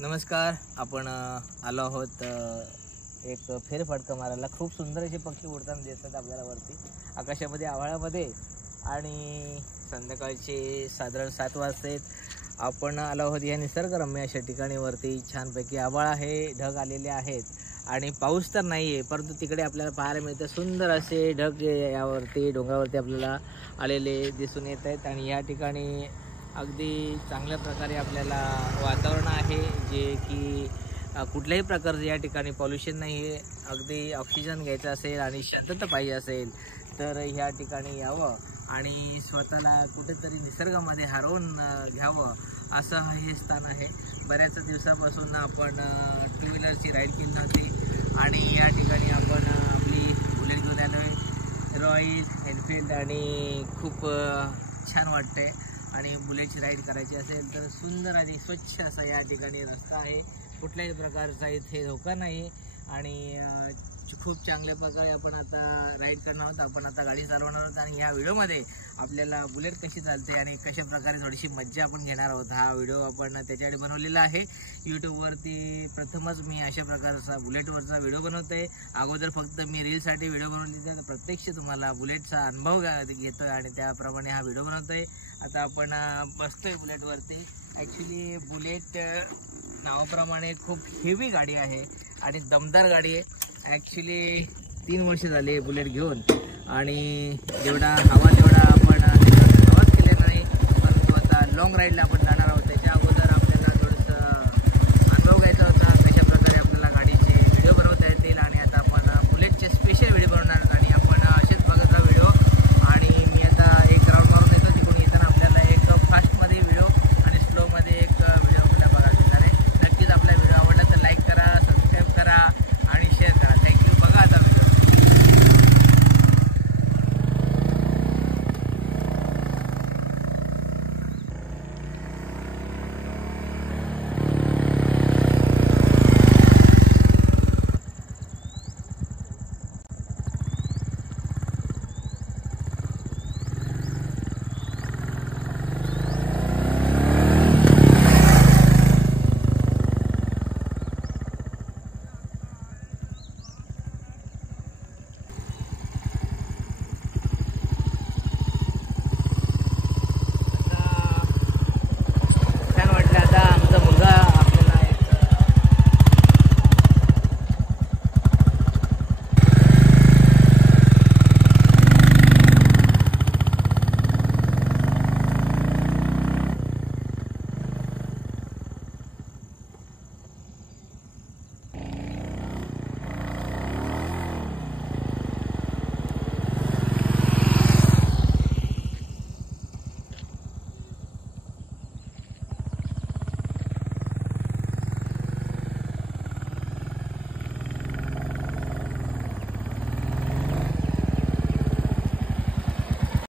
नमस्कार. आपण आलो आहोत एक फेरफटका मारायला. खूप सुंदर असे पक्षी उडताना दिसतात आपल्याला वरती आकाशामध्ये, आभाळामध्ये. आणि संध्याकाळचे साधारण 7 वाजता आपण आलो आहोत या निसर्गरम्य अशा ठिकाणी. वरती छानपैकी आभाळ आहे, ढग आलेले आहेत आणि पाऊस तर नाही आहे, परंतु तिकडे आपल्याला पाहायला मिळतं सुंदर असे ढग यावरती डोंगरावरती आपल्याला आलेले दिसून येत आहेत. आणि या ठिकाणी अगदी चांगल्या प्रकारे आपल्याला वातावरण आहे, जे की कुठल्याही प्रकारचं या ठिकाणी पॉल्युशन नाही आहे. अगदी ऑक्सिजन घ्यायचं असेल आणि शांतता पाहिजे असेल तर ह्या ठिकाणी यावं आणि स्वतःला कुठेतरी निसर्गामध्ये हरवून घ्यावं, असं हे स्थान आहे. बऱ्याच दिवसापासून आपण 2 व्हीलरची राईड केली नव्हती आणि या ठिकाणी आपण आपली बुलेट घेऊन आलो आहे, रॉयल एनफिल्ड. आणि खूप छान वाटतंय. आणि बुलेटची राईड करायची असेल तर सुंदर आणि स्वच्छ असा या ठिकाणी रस्ता आहे. कुठल्याही प्रकारचा इथे धोका नाही आणि खूप चांगल्या प्रकारे आपण आता राईड करणार आहोत. आपण आता गाडी चालवणार आहोत आणि ह्या व्हिडिओमध्ये आपल्याला बुलेट कशी चालते आणि कशा प्रकारे थोडीशी मज्जा आपण घेणार आहोत. हा व्हिडिओ आपण त्याच्यासाठी बनवलेला आहे. यूट्यूबवरती प्रथमच मी अशा प्रकारचा बुलेटवरचा व्हिडिओ बनवतो आहे. अगोदर फक्त मी रीलसाठी व्हिडिओ बनवले, तर प्रत्यक्ष तुम्हाला बुलेटचा अनुभव घेतो आहे आणि त्याप्रमाणे हा व्हिडिओ बनवतो आहे. आता आपण बसतोय बुलेटवरती. ॲक्च्युली बुलेट नावाप्रमाणे खूप हेवी गाडी आहे आणि दमदार गाडी आहे. ॲक्च्युली 3 वर्ष झाले बुलेट घेऊन आणि जेवढा हवा तेवढा आपण प्रवास केलेला नाही, परंतु आता लॉंग राईडला आपण जाणार